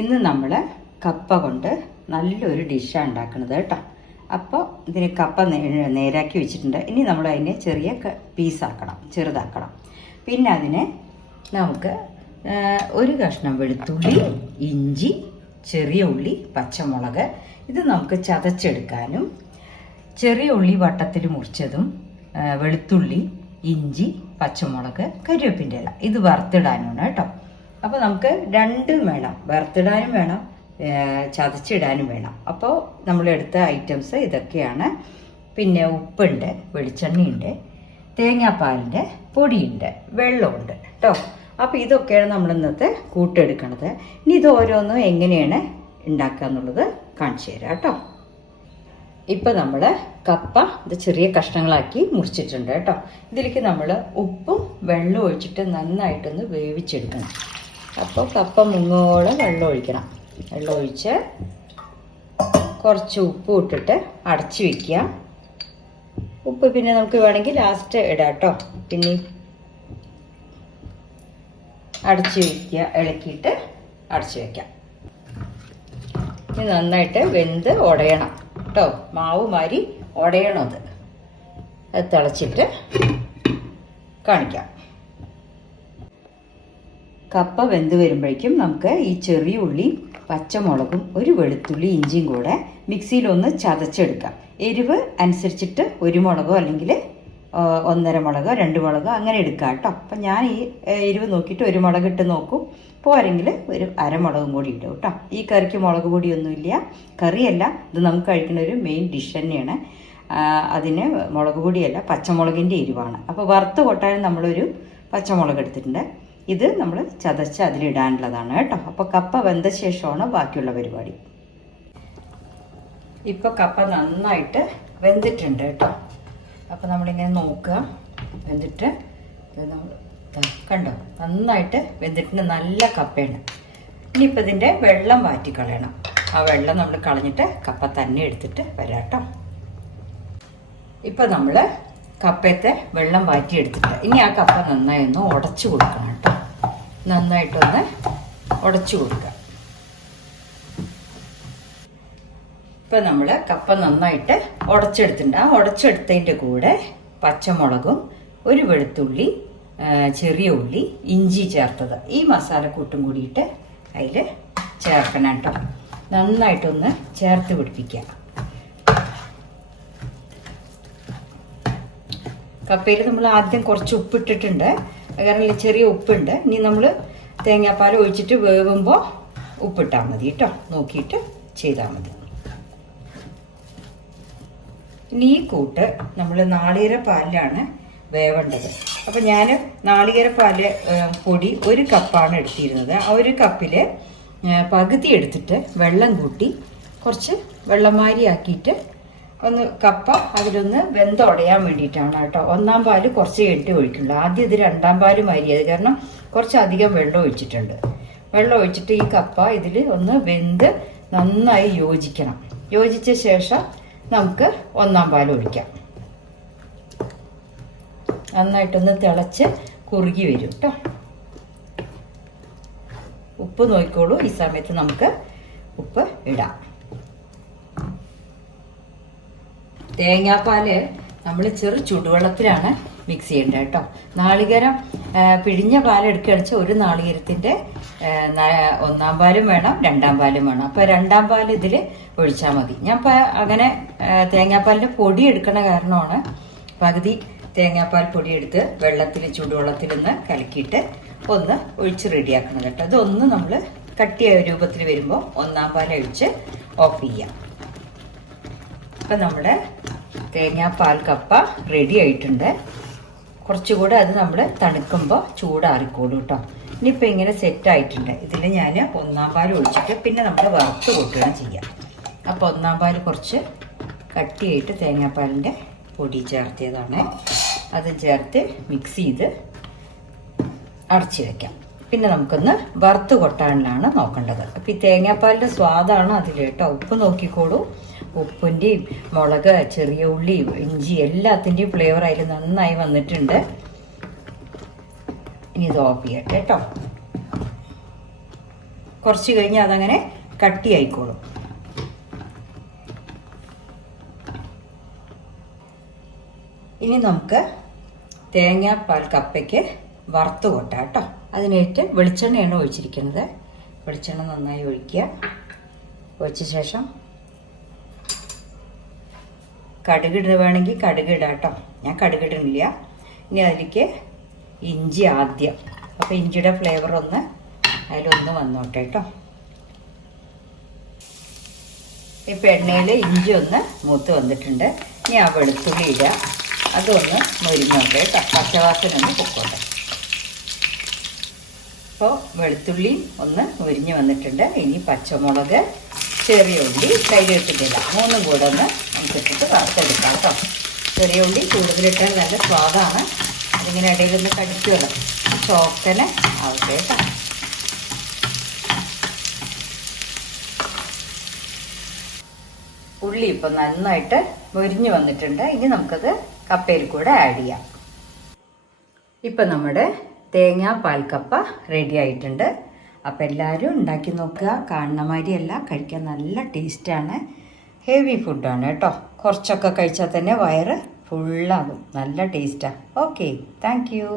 ഇന്ന് നമ്മൾ കപ്പ കൊണ്ട് നല്ലൊരു ഡിഷാണ് ഉണ്ടാക്കുന്നത് കേട്ടോ. അപ്പോൾ ഇതിന് കപ്പ നേരാക്കി വെച്ചിട്ടുണ്ട്. ഇനി നമ്മൾ അതിനെ ചെറിയ പീസാക്കണം, ചെറുതാക്കണം. പിന്നെ അതിനെ നമുക്ക് ഒരു കഷ്ണം വെളുത്തുള്ളി, ഇഞ്ചി, ചെറിയ ഉള്ളി, പച്ചമുളക് ഇത് നമുക്ക് ചതച്ചെടുക്കാനും, ചെറിയ ഉള്ളി വട്ടത്തിൽ മുറിച്ചതും, വെളുത്തുള്ളി, ഇഞ്ചി, പച്ചമുളക്, കരിവേപ്പിൻ്റെ ഇല ഇത് വറുത്തിടാനുമാണ് കേട്ടോ. അപ്പോൾ നമുക്ക് രണ്ടും വേണം, വറുത്തിടാനും വേണം, ചതച്ചിടാനും വേണം. അപ്പോൾ നമ്മളെടുത്ത ഐറ്റംസ് ഇതൊക്കെയാണ്. പിന്നെ ഉപ്പുണ്ട്, വെളിച്ചെണ്ണയുണ്ട്, തേങ്ങാപ്പാലിൻ്റെ പൊടിയുണ്ട്, വെള്ളമുണ്ട് കേട്ടോ. അപ്പോൾ ഇതൊക്കെയാണ് നമ്മൾ ഇന്നത്തെ കൂട്ടെടുക്കണത്. ഇനി ഇത് ഓരോന്നും എങ്ങനെയാണ് ഉണ്ടാക്കുക എന്നുള്ളത് കാണിച്ചു തരാം കേട്ടോ. ഇപ്പം നമ്മൾ കപ്പ ഇത് ചെറിയ കഷ്ണങ്ങളാക്കി മുറിച്ചിട്ടുണ്ട് കേട്ടോ. ഇതിലേക്ക് നമ്മൾ ഉപ്പും വെള്ളം ഒഴിച്ചിട്ട് നന്നായിട്ടൊന്ന് വേവിച്ചെടുക്കണം. അപ്പോൾ കപ്പ മുങ്ങോളം വെള്ളം ഒഴിക്കണം. വെള്ളം ഒഴിച്ച് കുറച്ച് ഉപ്പ് ഇട്ടിട്ട് അടച്ച് വയ്ക്കുക. ഉപ്പ് പിന്നെ നമുക്ക് വേണമെങ്കിൽ ലാസ്റ്റ് ഇടാം കേട്ടോ. പിന്നെ അടച്ച് വയ്ക്കുക, ഇളക്കിയിട്ട് അടച്ച് വയ്ക്കാം. ഇത് നന്നായിട്ട് വെന്ത് ഉടയണം കേട്ടോ. മാവ് മാരി ഉടയണം. അത് തിളച്ചിട്ട് കാണിക്കാം. കപ്പ വെന്ത് വരുമ്പോഴേക്കും നമുക്ക് ഈ ചെറിയ ഉള്ളിയും പച്ചമുളകും ഒരു വെളുത്തുള്ളി ഇഞ്ചിയും കൂടെ മിക്സിയിലൊന്ന് ചതച്ചെടുക്കാം. എരിവ് അനുസരിച്ചിട്ട് ഒരു മുളകോ അല്ലെങ്കിൽ 1.5 മുളകോ 2 മുളകോ അങ്ങനെ എടുക്കാം കേട്ടോ. അപ്പം ഞാൻ ഈ എരിവ് നോക്കിയിട്ട് ഒരു മുളക് ഇട്ട് നോക്കും. പോരെങ്കിൽ ഒരു 1/2 മുളകും കൂടി ഇടും കേട്ടോ. ഈ കറിക്ക് മുളക് പൊടിയൊന്നുമില്ല, കറിയല്ല, ഇത് നമുക്ക് കഴിക്കുന്ന ഒരു മെയിൻ ഡിഷ് തന്നെയാണ്. അതിന് മുളക് പൊടിയല്ല, പച്ചമുളകിൻ്റെ എരിവാണ്. അപ്പോൾ വറുത്ത് കൊട്ടാനും നമ്മളൊരു പച്ചമുളക് എടുത്തിട്ടുണ്ട്. ഇത് നമ്മൾ ചതച്ച് അതിലിടാനുള്ളതാണ് കേട്ടോ. അപ്പോൾ കപ്പ വെന്ത ശേഷമാണ് ബാക്കിയുള്ള പരിപാടി. ഇപ്പോൾ കപ്പ നന്നായിട്ട് വെന്തിട്ടുണ്ട് കേട്ടോ. അപ്പോൾ നമ്മളിങ്ങനെ നോക്കുക, വെന്തിട്ട് നമ്മൾ കണ്ടോ നന്നായിട്ട് വെന്തിട്ടുണ്ട്. നല്ല കപ്പയാണ്. ഇനിയിപ്പോൾ ഇതിൻ്റെ വെള്ളം വാറ്റിക്കളയണം. ആ വെള്ളം നമ്മൾ കളഞ്ഞിട്ട് കപ്പ തന്നെ എടുത്തിട്ട് വരാം കേട്ടോ. ഇപ്പോൾ നമ്മൾ കപ്പയത്തെ വെള്ളം വാറ്റിയെടുത്തിട്ട് ഇനി ആ കപ്പ നന്നായി ഒന്ന് ഉടച്ചു കൊടുക്കണം കേട്ടോ. നന്നായിട്ടൊന്ന് ഉടച്ചു കൊടുക്കുക. ഇപ്പം നമ്മൾ കപ്പ നന്നായിട്ട് ഉടച്ചെടുത്തിട്ടുണ്ട്. ആ ഉടച്ചെടുത്തതിൻ്റെ കൂടെ പച്ചമുളകും ഒരു വെളുത്തുള്ളി, ചെറിയ ഉള്ളി, ഇഞ്ചി ചേർത്തത് ഈ മസാലക്കൂട്ടും കൂടിയിട്ട് അതിൽ ചേർക്കണം കേട്ടോ. നന്നായിട്ടൊന്ന് ചേർത്ത് പിടിപ്പിക്കുക. കപ്പയിൽ നമ്മൾ ആദ്യം കുറച്ച് ഉപ്പിട്ടിട്ടുണ്ട്, കാരണം ചെറിയ ഉപ്പുണ്ട്. ഇനി നമ്മൾ തേങ്ങാപ്പാൽ ഒഴിച്ചിട്ട് വേവുമ്പോൾ ഉപ്പിട്ടാൽ മതി കേട്ടോ. നോക്കിയിട്ട് ചെയ്താൽ മതി. ഇനി ഈ കൂട്ട് നമ്മൾ നാളികേരപ്പാലിലാണ് വേവേണ്ടത്. അപ്പോൾ ഞാൻ നാളികേരപ്പാൽ പൊടി 1 കപ്പാണ് എടുത്തിരുന്നത്. ആ 1 കപ്പിൽ പകുതി എടുത്തിട്ട് വെള്ളം കൂട്ടി കുറച്ച് വെള്ളമാരി ആക്കിയിട്ട് ഒന്ന് കപ്പ അതിലൊന്ന് വെന്തുടയാൻ വേണ്ടിയിട്ടാണ് കേട്ടോ. 1-ാം പാല് കുറച്ച് കഴിഞ്ഞിട്ട് ഒഴിക്കുള്ളൂ. ആദ്യം ഇത് 2-ാം പാല് മാരിയത് കാരണം കുറച്ചധികം വെള്ളം ഒഴിച്ചിട്ടുണ്ട്. വെള്ളം ഒഴിച്ചിട്ട് ഈ കപ്പ ഇതിൽ ഒന്ന് വെന്ത് നന്നായി യോജിക്കണം. യോജിച്ച ശേഷം നമുക്ക് 1-ാം പാൽ ഒഴിക്കാം. നന്നായിട്ടൊന്ന് തിളച്ച് കുറുകി വരും കേട്ടോ. ഉപ്പ് നോക്കിക്കോളൂ. ഈ സമയത്ത് നമുക്ക് ഉപ്പ് ഇടാം. തേങ്ങാപ്പാല് നമ്മൾ ചെറു ചുടുവെള്ളത്തിലാണ് മിക്സ് ചെയ്യേണ്ടത് കേട്ടോ. നാളികേരം പിഴിഞ്ഞ പാലെടുക്കുകയാണെന്ന് വെച്ചാൽ ഒരു നാളികേരത്തിൻ്റെ 1-ാം പാലും വേണം, 2-ാം പാലും വേണം. അപ്പോൾ 2-ാം പാൽ ഇതിൽ ഒഴിച്ചാൽ മതി. ഞാൻ അങ്ങനെ തേങ്ങാപ്പാലിൻ്റെ പൊടി എടുക്കണ കാരണമാണ് പകുതി തേങ്ങാപ്പാൽ പൊടിയെടുത്ത് വെള്ളത്തിൽ ചൂടുവെള്ളത്തിൽ ഒന്ന് കലക്കിയിട്ട് ഒന്ന് ഒഴിച്ച് റെഡിയാക്കണം കേട്ടോ. ഇതൊന്ന് നമ്മൾ കട്ടിയായ രൂപത്തിൽ വരുമ്പോൾ 1-ാം പാൽ ഒഴിച്ച് ഓഫ് ചെയ്യാം. അപ്പം നമ്മുടെ തേങ്ങാപ്പാൽ കപ്പ റെഡി ആയിട്ടുണ്ട്. കുറച്ചുകൂടെ അത് നമ്മൾ തണുക്കുമ്പോൾ ചൂടാറിക്കോളൂ കേട്ടോ. ഇനിയിപ്പോൾ ഇങ്ങനെ സെറ്റായിട്ടുണ്ട്. ഇതിൽ ഞാൻ 1-ാം പാൽ ഒഴിച്ചിട്ട് പിന്നെ നമ്മൾ വറുത്ത് കൂട്ടുകയാണ് ചെയ്യാം. അപ്പോൾ 1-ാം പാൽ കുറച്ച് കട്ടിയായിട്ട് തേങ്ങാപ്പാലിൻ്റെ പൊടി ചേർത്തിയതാണ്. അത് ചേർത്ത് മിക്സ് ചെയ്ത് അടച്ച് വയ്ക്കാം. പിന്നെ നമുക്കൊന്ന് വറുത്ത് കൊട്ടാനാണ് നോക്കേണ്ടത്. അപ്പോൾ ഈ തേങ്ങാപ്പാലിൻ്റെ സ്വാദാണ് അതിൽ കേട്ടോ. ഉപ്പ് നോക്കിക്കോളൂ. ഉപ്പിൻ്റെയും മുളക്, ചെറിയ ഉള്ളി, ഇഞ്ചി എല്ലാത്തിൻ്റെയും ഫ്ലേവർ അതിൽ നന്നായി വന്നിട്ടുണ്ട്. ഇനി ഇത് ഓഫ് ചെയ്യട്ടെ കേട്ടോ. കുറച്ച് കഴിഞ്ഞ് അതങ്ങനെ കട്ടിയായിക്കോളും. ഇനി നമുക്ക് തേങ്ങാപ്പാൽ കപ്പയ്ക്ക് വറുത്ത് കൊട്ടാം കേട്ടോ. അതിനായിട്ട് വെളിച്ചെണ്ണയാണ് ഒഴിച്ചിരിക്കുന്നത്. വെളിച്ചെണ്ണ നന്നായി ഒഴിക്കുക. ഒഴിച്ച ശേഷം കടുകിട വേണമെങ്കിൽ കടുകിടാം കേട്ടോ. ഞാൻ കടുകിടുന്നില്ല. ഇനി അതിലേക്ക് ഇഞ്ചി ആദ്യം. അപ്പോൾ ഇഞ്ചിയുടെ ഫ്ലേവർ ഒന്ന് അതിലൊന്ന് വന്നോട്ടെ കേട്ടോ. ഇപ്പം എണ്ണയിൽ ഇഞ്ചി ഒന്ന് മൂത്ത് വന്നിട്ടുണ്ട്. ഇനി ആ വെളുത്തുള്ളി ഇടുക. അതൊന്ന് മൊരിഞ്ഞോട്ടെ കേട്ടോ. പച്ചവാസന ഒന്ന് പൊക്കോട്ടെ. അപ്പോൾ വെളുത്തുള്ളി ഒന്ന് മൊരിഞ്ഞ് വന്നിട്ടുണ്ട്. ഇനി പച്ചമുളക്, ചെറിയ ഉള്ളി, കയ്യിലിട്ടിട്ടില്ല, മൂന്നും കൂടെ ഒന്ന് നമുക്കിട്ടിട്ട് വറുത്തെടുക്കാം കേട്ടോ. ചെറിയ ഉള്ളി കൂടുതലിട്ടാൽ നല്ല സ്വാദാണ്. അതിങ്ങനെ ഇടയിലൊന്ന് കടിക്കുമല്ലോ. ചോക്കന് ആവട്ടെ കേട്ടോ. ഉള്ളി ഇപ്പം നന്നായിട്ട് മൊരിഞ്ഞ് വന്നിട്ടുണ്ട്. ഇനി നമുക്കത് കപ്പയിൽ കൂടെ ആഡ് ചെയ്യാം. ഇപ്പം നമ്മുടെ തേങ്ങാപ്പാൽ കപ്പ റെഡി ആയിട്ടുണ്ട്. അപ്പം എല്ലാവരും ഉണ്ടാക്കി നോക്കുക. കാണുന്ന മാതിരിയല്ല, കഴിക്കാൻ നല്ല ടേസ്റ്റാണ്. ഹെവി ഫുഡാണ് കേട്ടോ. കുറച്ചൊക്കെ കഴിച്ചാൽ തന്നെ വയറ് ഫുള്ളാകും. നല്ല ടേസ്റ്റാണ്. Okay, thank you.